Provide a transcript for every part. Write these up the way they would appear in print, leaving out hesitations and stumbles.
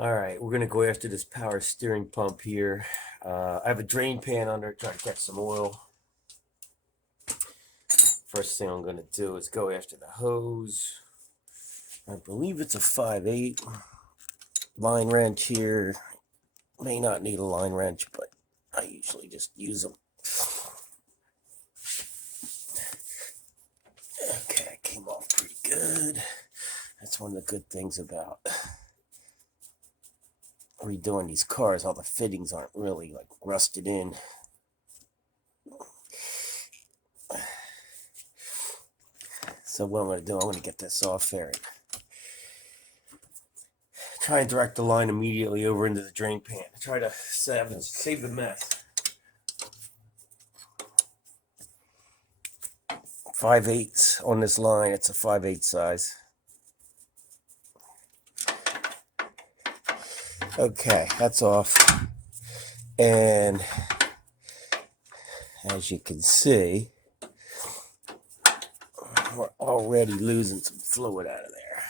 All right, we're gonna go after this power steering pump here. I have a drain pan under it, trying to catch some oil. First thing I'm gonna do is go after the hose. I believe it's a 5/8 line wrench here. May not need a line wrench, but I usually just use them. Okay, it came off pretty good. That's one of the good things about redoing these cars. All the fittings aren't really like rusted in. So what I'm going to do, I'm going to get this off there and try and direct the line immediately over into the drain pan. Try to save the mess. 5/8 on this line. It's a 5/8 size. Okay, that's off. And as you can see, we're already losing some fluid out of there.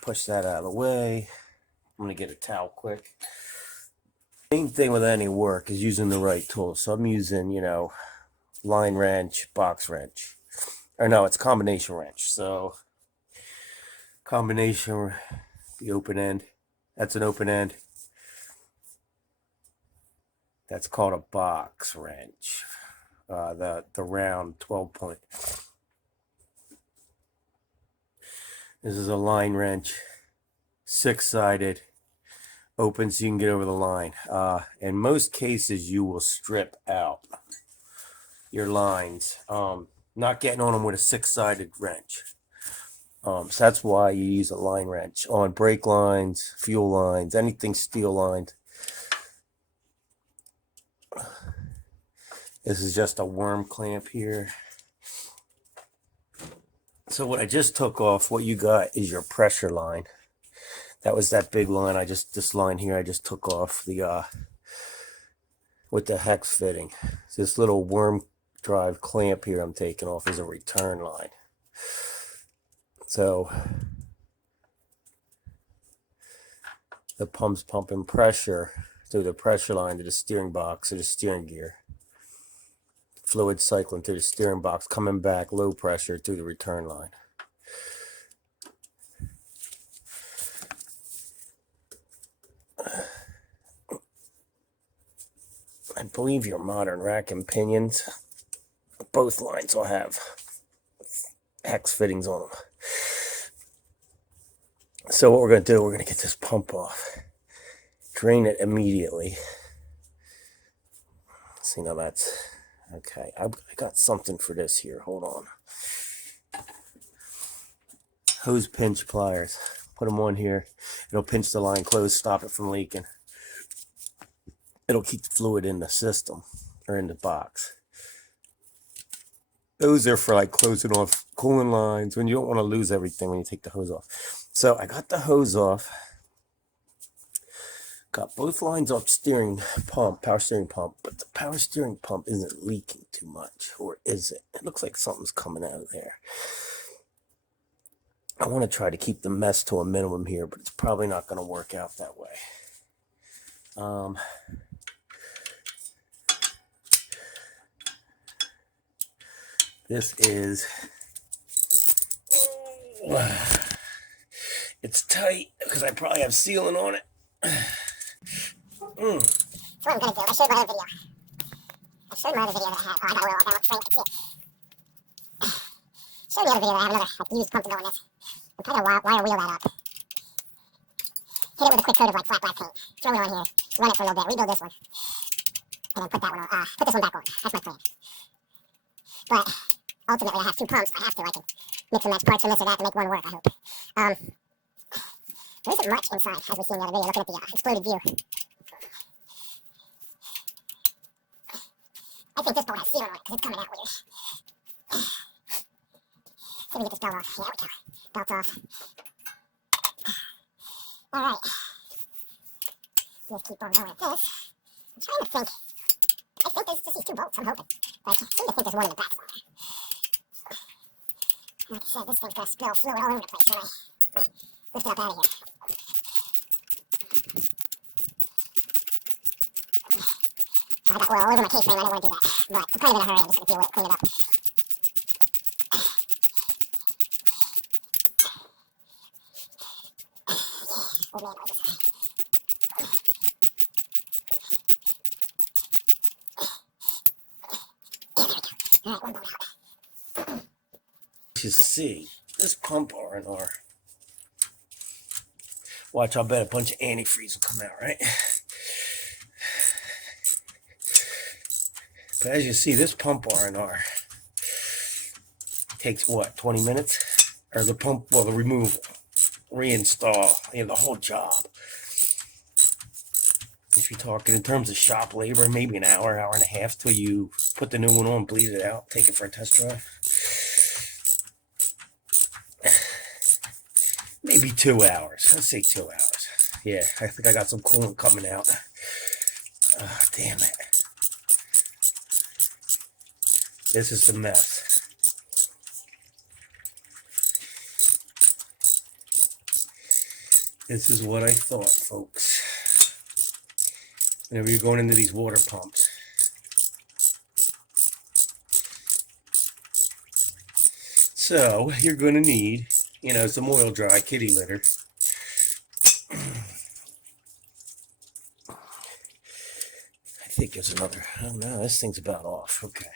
Push that out of the way. I'm going to get a towel quick. Main thing with any work is using the right tool. So I'm using, line wrench, box wrench. Or no, it's combination wrench. So combination, the open end. That's an open end. That's called a box wrench. The round 12-point. This is a line wrench, 6-sided, open so you can get over the line. In most cases, you will strip out your lines, not getting on them with a 6-sided wrench. So that's why you use a line wrench on brake lines, fuel lines, anything steel lined. This is just a worm clamp here. So what I just took off, what you got is your pressure line. That was that big line. This line here, I just took off the with the hex fitting. So this little worm drive clamp here I'm taking off is a return line. So the pump's pumping pressure through the pressure line to the steering box or the steering gear. Fluid cycling through the steering box, coming back low pressure through the return line. I believe your modern rack and pinions, both lines will have hex fittings on them. So what we're going to do, we're going to get this pump off. Drain it immediately. See, now that's... Okay, I got something for this here. Hold on. Hose pinch pliers. Put them on here. It'll pinch the line closed, stop it from leaking. It'll keep the fluid in the system or in the box. Those are for like closing off cooling lines when you don't want to lose everything when you take the hose off. So I got the hose off. Got both lines off steering pump, power steering pump, but the power steering pump isn't leaking too much, or is it? It looks like something's coming out of there. I want to try to keep the mess to a minimum here, but it's probably not going to work out that way. This is, it's tight because I probably have sealant on it. So what I'm going to do, I showed my other video. That I had. Oh, I got oil. I got strength. See it. Showed the other video that I have another used pump to go in this. I'm trying to wire wheel that up. Hit it with a quick coat of flat black paint. Throw it on here. Run it for a little bit. Rebuild this one. And then put that one on. Put this one back on. That's my plan. But ultimately, I have two pumps. I have to. I can mix and match parts from this or that to make one work, I hope. There isn't much inside, as we see in the other video, looking at the exploded view. I think this bolt has sealant on it, because it's coming out weird. See if we get this belt off. Yeah, we go. Belt off. Alright. Let's keep on going with this. I'm trying to think. I think there's just these two bolts, I'm hoping. But I seem to think there's one in the back somewhere. Like I said, this thing's going to spill fluid all over the place when I lift it up out of here. I got oil all over my case frame. I don't want to do that. But I'm kind of in a hurry. I'm just going to deal with it, clean it up. Old man knows this. All right, one bone out. You see, this pump R&R. Watch, I'll bet a bunch of antifreeze will come out, right? But as you see, this pump R&R takes what, 20 minutes? Or the pump, well, the removal, reinstall, the whole job. If you're talking in terms of shop labor, maybe an hour, hour and a half till you put the new one on, bleed it out, take it for a test drive. Maybe 2 hours. Let's say 2 hours. Yeah, I think I got some coolant coming out. Damn it. This is the mess. This is what I thought, folks. Whenever you're going into these water pumps. So, you're going to need, some oil dry kitty litter. I think there's another, oh no, this thing's about off. Okay.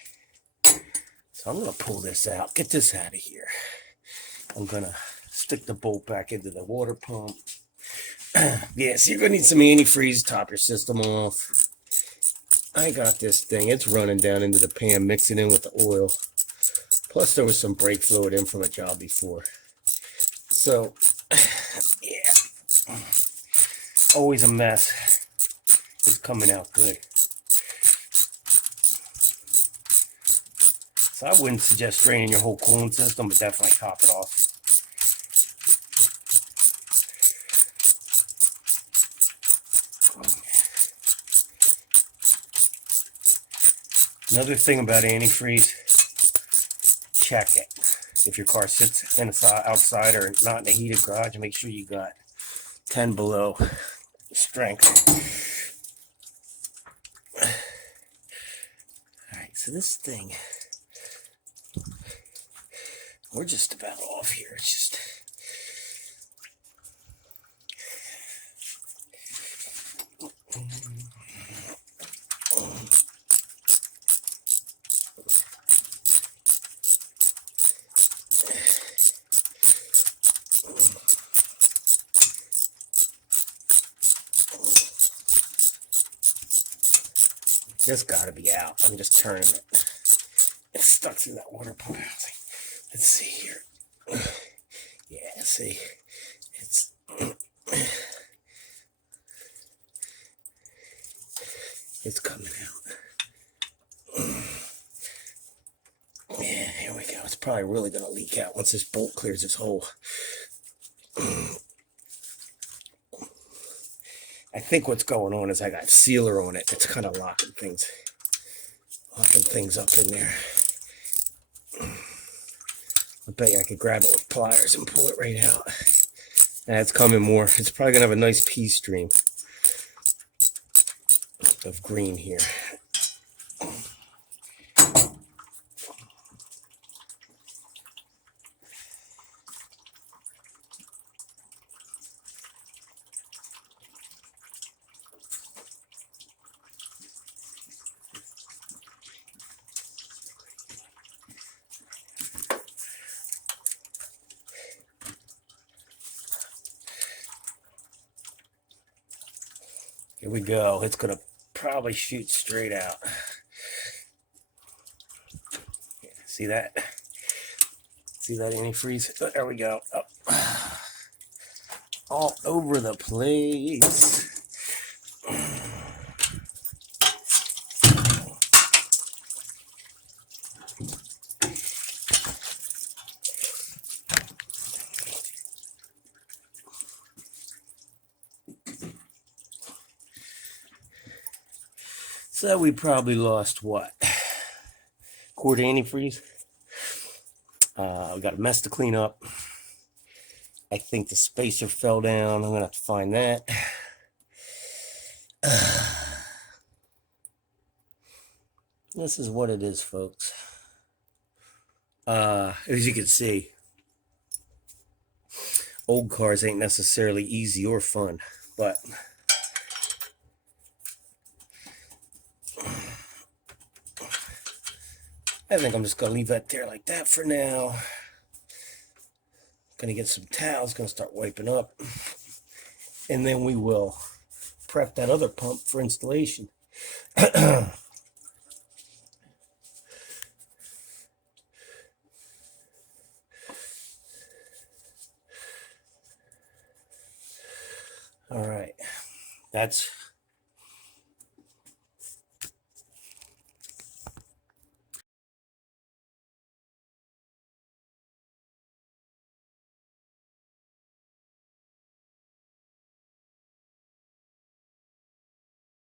So I'm going to pull this out, get this out of here. I'm going to stick the bolt back into the water pump. Yeah, so you're going to need some antifreeze, top your system off. I got this thing. It's running down into the pan, mixing in with the oil. Plus, there was some brake fluid in from a job before. So, yeah. Always a mess. It's coming out good. So I wouldn't suggest draining your whole coolant system, but definitely top it off. Another thing about antifreeze, check it. If your car sits outside or not in a heated garage, make sure you got 10 below strength. Alright, so this thing, we're just about off here. It's just... Just gotta be out. I'm just turning it. It's stuck through that water pump housing. Let's see here. Yeah, see, it's coming out. Yeah, here we go. It's probably really gonna leak out once this bolt clears this hole. I think what's going on is I got sealer on it. It's kind of locking things up in there. I bet you I could grab it with pliers and pull it right out. And it's coming more. It's probably gonna have a nice pea stream of green here. Here we go. It's going to probably shoot straight out. Yeah, see that? See that antifreeze? Oh, there we go. Oh. All over the place. So we probably lost what? Quart antifreeze. We got a mess to clean up. I think the spacer fell down. I'm gonna have to find that. This is what it is, folks. As you can see, old cars ain't necessarily easy or fun, but I think I'm just gonna leave that there like that for now. Gonna get some towels, gonna start wiping up, and then we will prep that other pump for installation. All right, that's